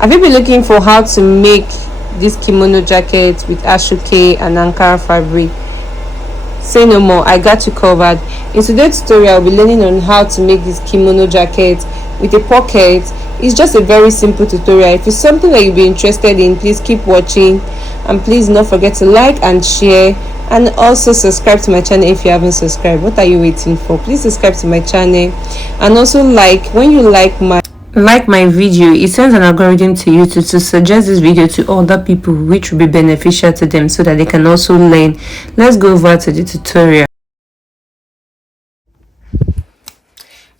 Have you been looking for how to make this kimono jacket with Asooke and Ankara fabric? Say no more, I got you covered. In today's tutorial, I'll be learning on how to make this kimono jacket with a pocket. It's just a very simple tutorial. If it's something that you'll be interested in, please keep watching, and please don't forget to like and share, and also subscribe to my channel if you haven't subscribed. What are you waiting for? Please subscribe to my channel, and also when you like my video, it sends an algorithm to YouTube to suggest this video to other people, which will be beneficial to them so that they can also learn. Let's go over to the tutorial.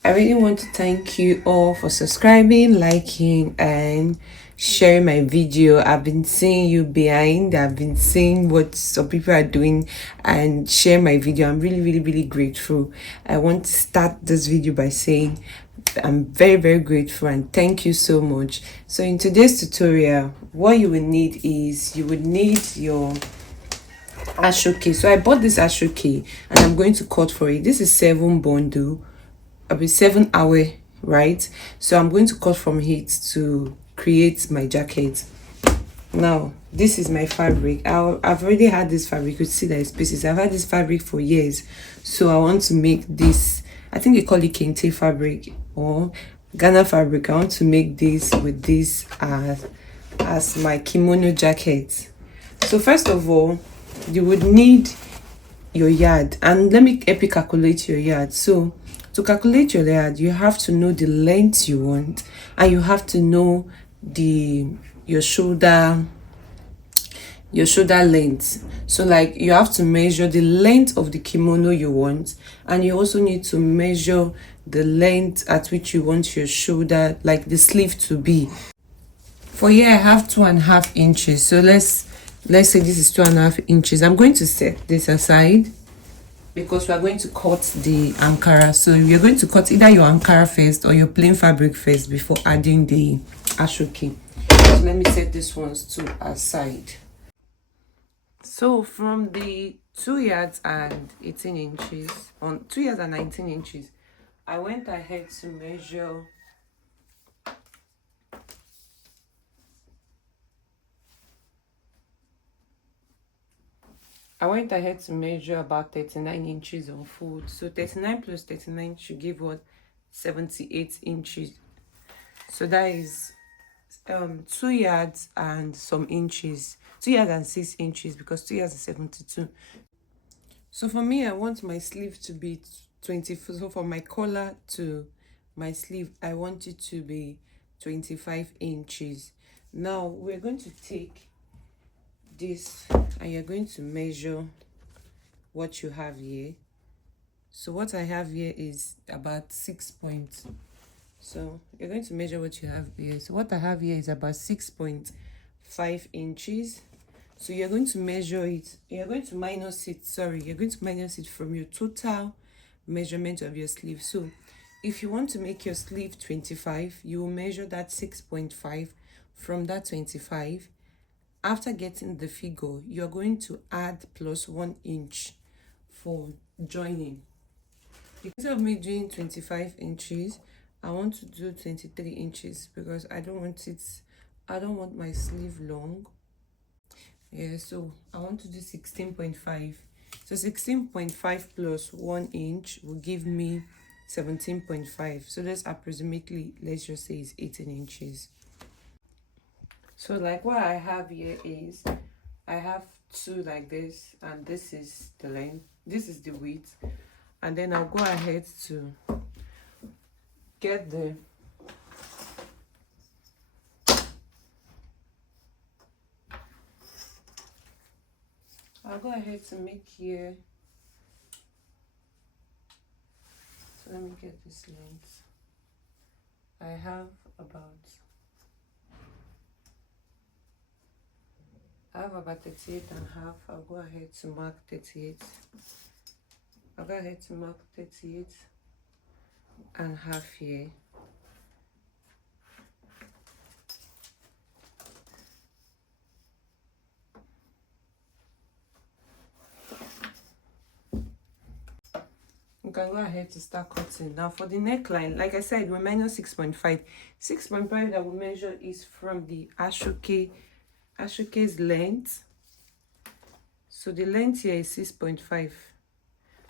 I really want to thank you all for subscribing, liking, and sharing my video. I've been seeing you behind. I've been seeing what some people are doing and share my video. I'm really grateful. I want to start this video by saying I'm very grateful and thank you so much. So in today's tutorial, what you will need is you would need your Asooke. So I bought this Asooke and I'm going to cut for it. This is 7 bundle. I'll be 7 hour, right? So I'm going to cut from it to create my jacket. Now this is my fabric. I've already had this fabric. You could see that it's pieces. I've had this fabric for years, so I want to make this. I think they call it kente fabric or Ghana fabric. I want to make this with this as my kimono jacket. So first of all, you would need your yard, and let me help you calculate your yard. So to calculate your yard, you have to know the length you want, and you have to know your shoulder length. So like you have to measure the length of the kimono you want, and you also need to measure the length at which you want your shoulder, like the sleeve, to be. For here I have 2.5 inches. So let's say this is 2.5 inches. I'm going to set this aside because we are going to cut the Ankara. So you're going to cut either your Ankara first or your plain fabric first before adding the Asooke. So let me set these ones to aside. So from the 2 yards and 18 inches, on 2 yards and 19 inches, I went ahead to measure about 39 inches on fold. So 39 plus 39 should give what, 78 inches. So that is 2 yards and some inches, 2 yards and 6 inches, because 2 yards is 72. So for me, I want my sleeve to be 20. So from my collar to my sleeve, I want it to be 25 inches. Now we're going to take this and you're going to measure what you have here. So what I have here is about 6 points. So you're going to measure what you have here. So what I have here is about 6.5 inches. So you're going to measure it. You're going to minus it from your total measurement of your sleeve. So if you want to make your sleeve 25, you will measure that 6.5 from that 25. After getting the figure, you're going to add plus 1 inch for joining. Instead of me doing 25 inches, I want to do 23 inches because I don't want my sleeve long. Yeah, so I want to do 16.5. So 16.5 plus 1 inch will give me 17.5. So that's approximately, let's just say, is 18 inches. So like what I have here is I have two like this, and this is the length, this is the width, and then I'll go ahead to get the make here. So let me get this length. I have about 38 and a half. I'll go ahead to mark 38. I'll go ahead to mark 38 and a half here. You can go ahead to start cutting. Now for the neckline, like I said, we're minus 6.5. 6.5 that we measure is from the Asooke's length. So the length here is 6.5.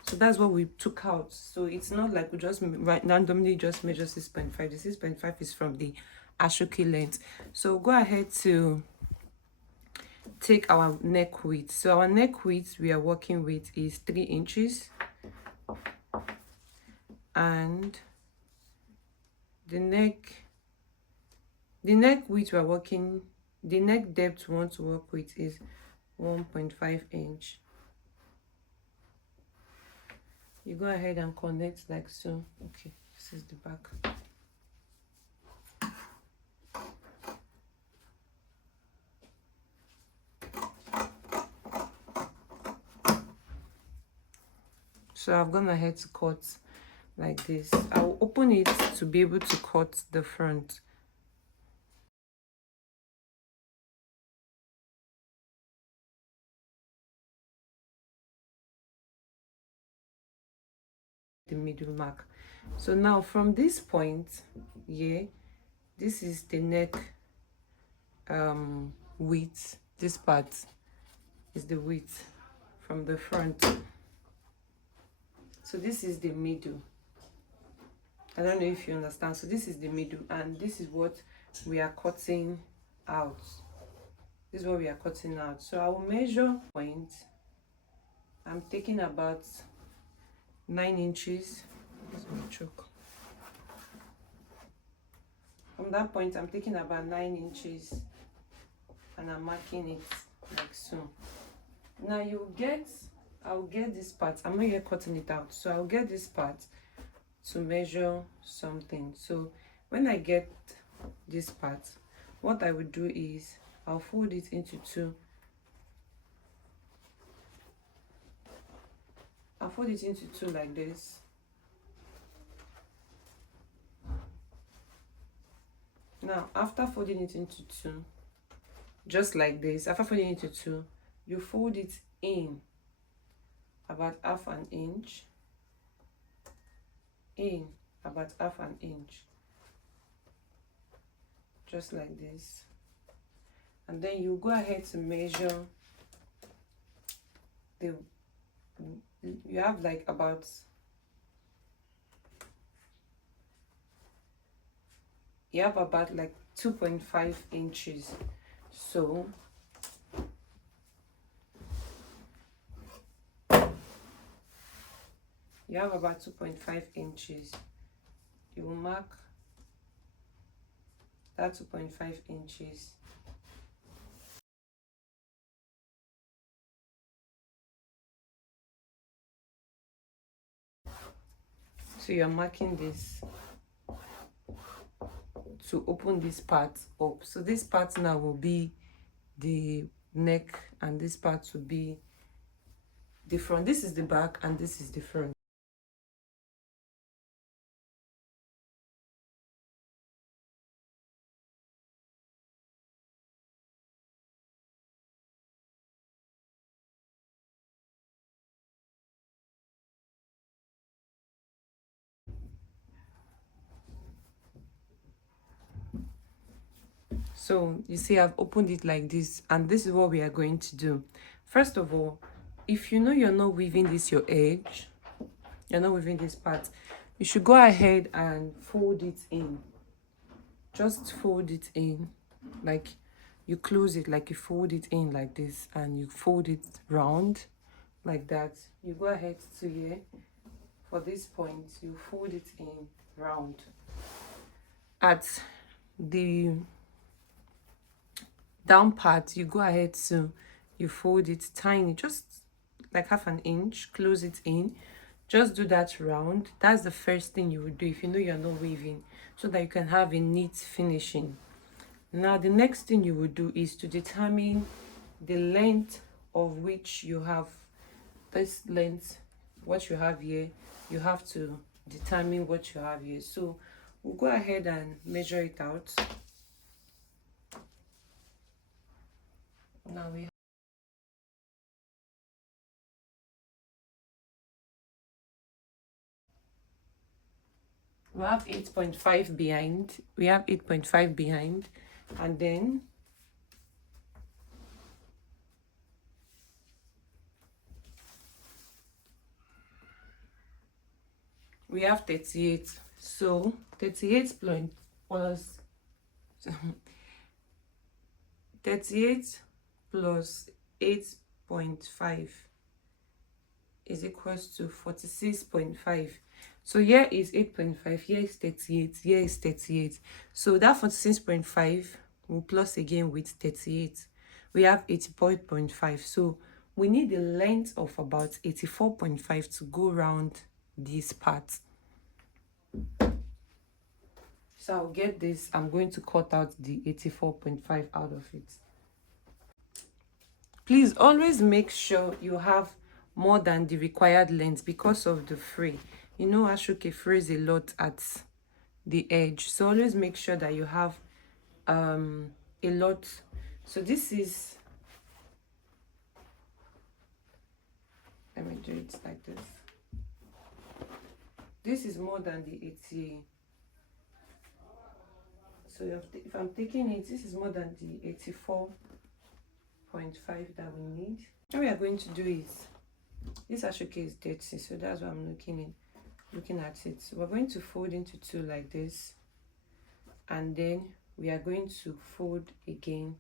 So that's what we took out. So it's not like we just randomly just measure 6.5. The 6.5 is from the Asooke length. So go ahead to take our neck width. So our neck width we are working with is 3 inches. And the neck width we are working, the neck depth we want to work with is 1.5 inch. You go ahead and connect like so. Okay, this is the back. So I've gone ahead to cut like this. I'll open it to be able to cut the front. The middle mark. So now from this point here, this is the neck width. This part is the width from the front. So this is the middle. I don't know if you understand. So this is the middle, and this is what we are cutting out. This is what we are cutting out. So I will measure point. I'm taking about 9 inches. Let me choke. From that point, I'm taking about 9 inches, and I'm marking it like so. Now I'll get this part. I'm not yet cutting it out, so I'll get this part to measure something. So when I get this part, what I would do is I'll fold it into two. I'll fold it into two like this. Now after folding it into two, just like this, after folding it into two, you fold it in about half an inch, in about half an inch, just like this. And then you go ahead to measure the, you have like about, you have about like 2.5 inches. So you have about 2.5 inches. You will mark that 2.5 inches. So you're marking this to open this part up. So this part now will be the neck, and this part will be the front. This is the back, and this is the front. So you see I've opened it like this, and this is what we are going to do. First of all, if you know you're not weaving this your edge, you're not weaving this part, you should go ahead and fold it in. Just fold it in, like you close it, like you fold it in like this, and you fold it round like that. You go ahead to here, for this point you fold it in round. At the down part, you go ahead to, you fold it tiny, just like half an inch, close it in. Just do that round. That's the first thing you would do if you know you're not weaving, so that you can have a neat finishing. Now the next thing you would do is to determine the length of which you have this length, what you have here. You have to determine what you have here. So we'll go ahead and measure it out. Now we we have 8.5 behind. We have 8.5 behind, and then we have 38. So 38 plus 38 plus 8.5 is equals to 46.5. So here is 8.5, here is 38, here is 38. So that 46.5 will plus again with 38. We have 84.5. So we need the length of about 84.5 to go around this part. So I'll get this. I'm going to cut out the 84.5 out of it. Please always make sure you have more than the required length because of the fray. You know, Asooke frays a lot at the edge, so always make sure that you have a lot. So this is, let me do it like this. This is more than the 80. So if I'm taking it, this is more than the 84.5 that we need. What we are going to do is, this Asooke is dirty, so that's what I'm looking at it. So we're going to fold into two like this, and then we are going to fold again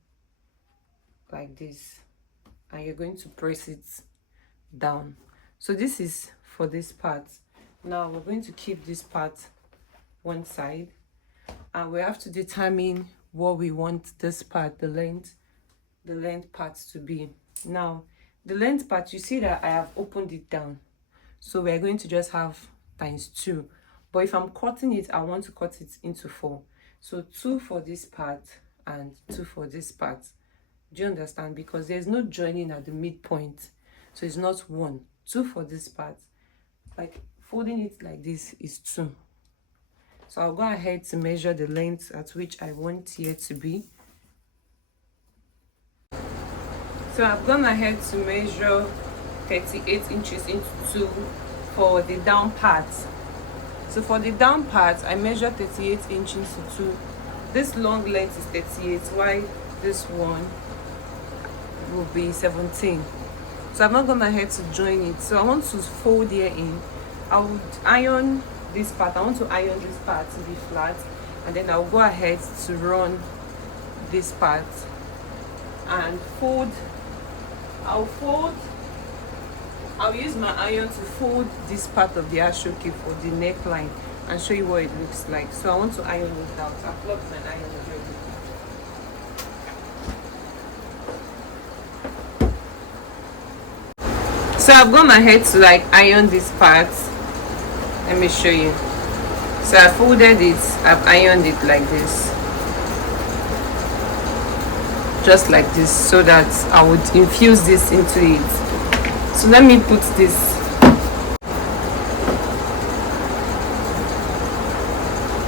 like this, and you're going to press it down. So this is for this part. Now we're going to keep this part one side, and we have to determine what we want this part, the length part to be. Now the length part, you see that I have opened it down, so we're going to just have ×2. But if I'm cutting it, I want to cut it into 4. So 2 for this part and 2 for this part. Do you understand? Because there's no joining at the midpoint, so it's not 1. 2 for this part. Like folding it like this is 2. So I'll go ahead to measure the length at which I want here to be. So I've gone ahead to measure 38 inches into 2 for the down part. So for the down part, I measure 38 inches into 2. This long length is 38, while this one will be 17. So I've not gone ahead to join it. So I want to fold here in. I would iron this part. I want to iron this part to be flat, and then I'll go ahead to run this part and fold. I'll use my iron to fold this part of the Asooke for the neckline and show you what it looks like. So I want to iron it out. I've plugged my iron already. So I've gone ahead to iron this part. Let me show you. So I folded it, I've ironed it like this, just like this, so that I would infuse this into it. So let me put this.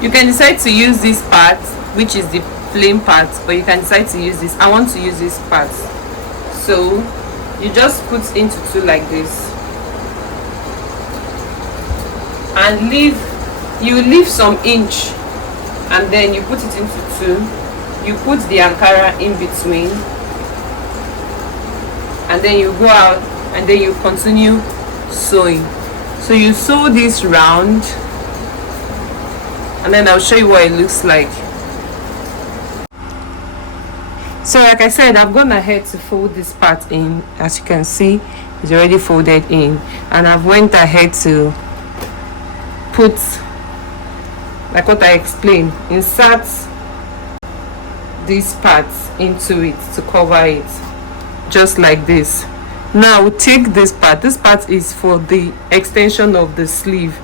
You can decide to use this part, which is the plain part, or you can decide to use this. I want to use this part. So you just put into 2 like this, and leave some inch, and then you put it into 2. You put the Ankara in between, and then you go out, and then you continue sewing. So you sew this round, and then I'll show you what it looks like. So like I said, I've gone ahead to fold this part in. As you can see, it's already folded in, and I've went ahead to put, like what I explained, insert these parts into it to cover it, just like this. Now we'll take this part. This part is for the extension of the sleeve,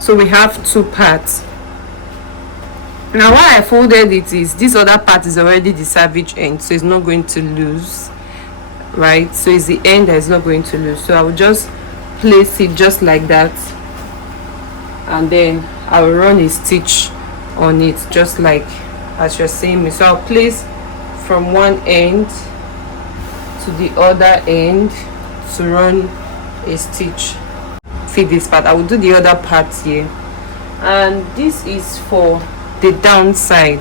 so we have 2 parts. Now why I folded it is this other part is already the savage end, so it's not going to lose, right? So it's the end that is not going to lose. So I will just place it just like that, and then I'll run a stitch on it, just like as you're seeing me. So I'll place from one end to the other end to run a stitch. Feed this part. I will do the other part here. and this is for the downside.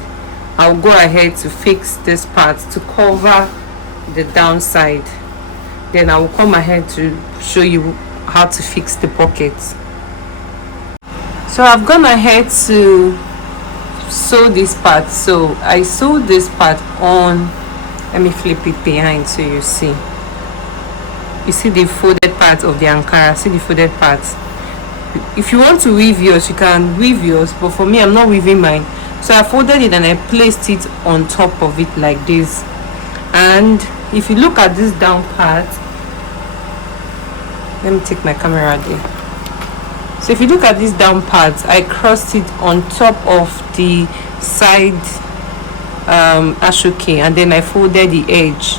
I'll go ahead to fix this part to cover the downside, then I will come ahead to show you how to fix the pockets. So I've gone ahead to sew this part. So I sewed this part on. Let me flip it behind so you see the folded part of the Ankara. See the folded part. If you want to weave yours, you can weave yours, but for me, I'm not weaving mine. So I folded it and I placed it on top of it like this. And if you look at this down part, let me take my camera there. So if you look at this down part, I crossed it on top of the side Asooke, and then I folded the edge.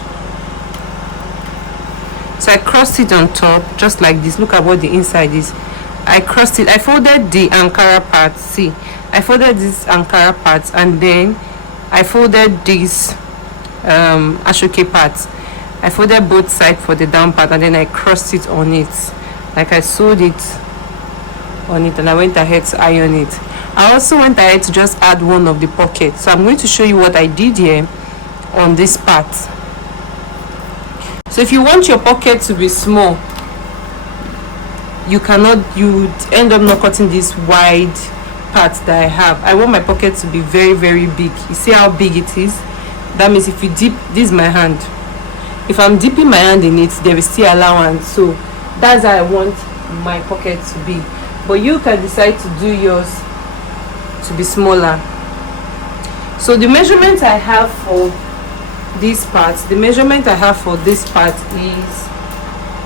So I crossed it on top just like this. Look at what the inside is. I crossed it. I folded the Ankara part. See, I folded this Ankara part, and then I folded this Asooke part. I folded both sides for the down part, and then I crossed it on it. Like I sewed it on it, and I went ahead to iron it. I also went ahead to just add one of the pockets. So I'm going to show you what I did here on this part. So if you want your pocket to be small, you would end up not cutting this wide part that I have. I want my pocket to be very, very big. You see how big it is? That means if you dip, this is my hand. If I'm dipping my hand in it, there is still allowance. So that's how I want my pocket to be. But you can decide to do yours to be smaller. So the measurement I have for this part, is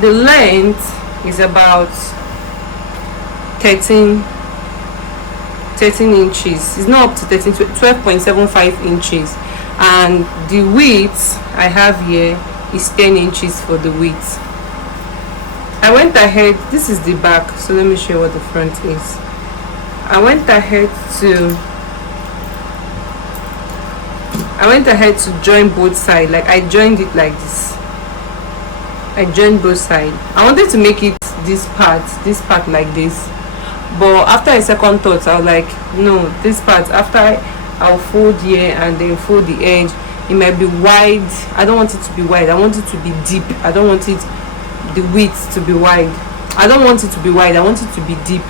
the length is about 13 inches. It's not up to 13, 12.75 inches, and the width I have here is 10 inches for the width. I went ahead, this is the back, so let me show you what the front is. I went ahead to join both sides. Like I joined it like this. I joined both sides. I wanted to make it this part like this, but after a second thought, I was like, no, this part, after I'll fold here and then fold the edge, it might be wide. I don't want it to be wide. I want it to be deep. I don't want it, the width to be wide. I don't want it to be wide. I want it to be deep.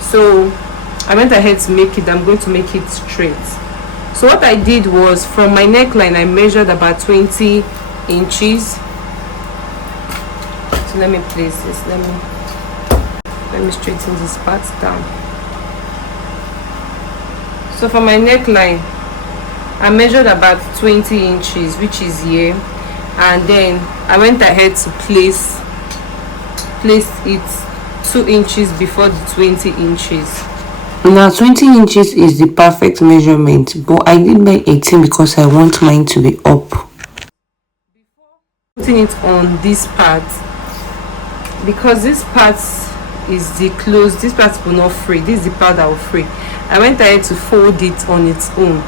So I went ahead to make it. I'm going to make it straight. So what I did was, from my neckline, I measured about 20 inches. So let me place this. Let me straighten this part down. So for my neckline, I measured about 20 inches, which is here, and then I went ahead to place it 2 inches before the 20 inches. Now 20 inches is the perfect measurement, but I did my 18 because I want mine to be up. Before putting it on this part, because this part is the close, this part will not free, this is the part that will free, I went ahead to fold it on its own.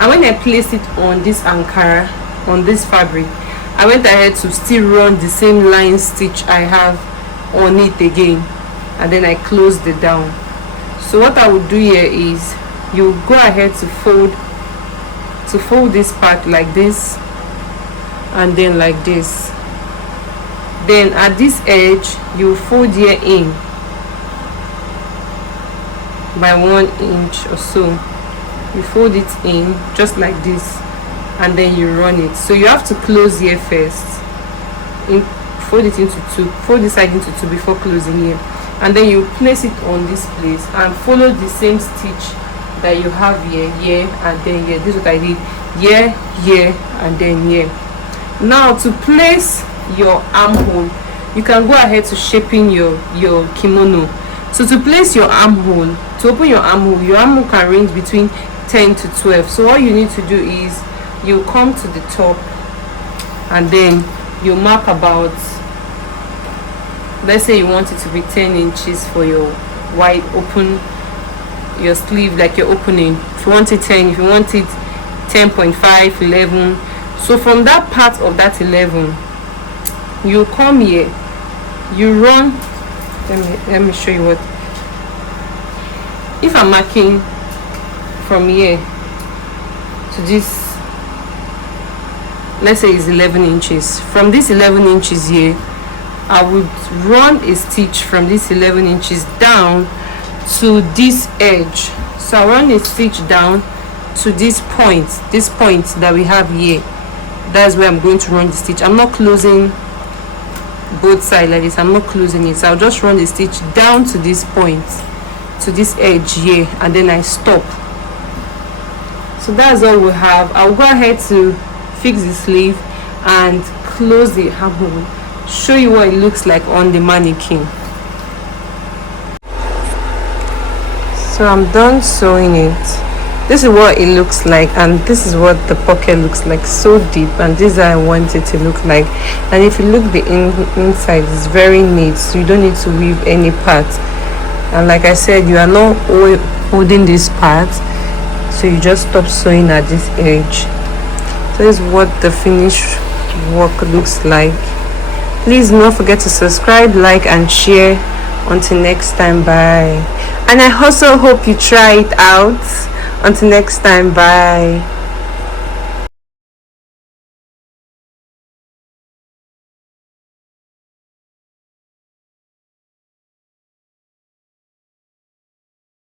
And when I placed it on this Ankara, on this fabric, I went ahead to still run the same line stitch I have on it again, and then I closed it down. So what I would do here is, you go ahead to fold this part like this, and then like this. Then at this edge, you fold here in by 1 inch or so. You fold it in just like this, and then you run it. So you have to close here first. Fold it into two. Fold this side into two before closing here. And then you place it on this place and follow the same stitch that you have here, and then here. This is what I did. Here, and then here. Now to place your armhole, you can go ahead to shaping your kimono. So to place your armhole, to open your armhole can range between 10 to 12. So all you need to do is, you come to the top, and then you mark about, let's say you want it to be 10 inches for your wide open, your sleeve, like your opening. If you want it 10, if you want it 10.5, 11. So from that part of that 11, you come here, you run. Let me show you what. if I'm marking from here to this, let's say it's 11 inches, from this 11 inches here, I would run a stitch from this 11 inches down to this edge. So I run a stitch down to this point that we have here. That's where I'm going to run the stitch. I'm not closing both sides like this. I'm not closing it. So I'll just run the stitch down to this point, to this edge here, and then I stop. So that's all we have. I'll go ahead to fix the sleeve and close the armhole, show you what it looks like on the mannequin. So I'm done sewing it. This is what it looks like, and this is what the pocket looks like, so deep, and this is how I want it to look like. And if you look, the inside is very neat, so you don't need to weave any part. And like I said, you are not holding this part, so you just stop sewing at this edge. So this is what the finished work looks like. Please do not forget to subscribe, like, and share. Until next time, bye. And I also hope you try it out. Until next time, bye.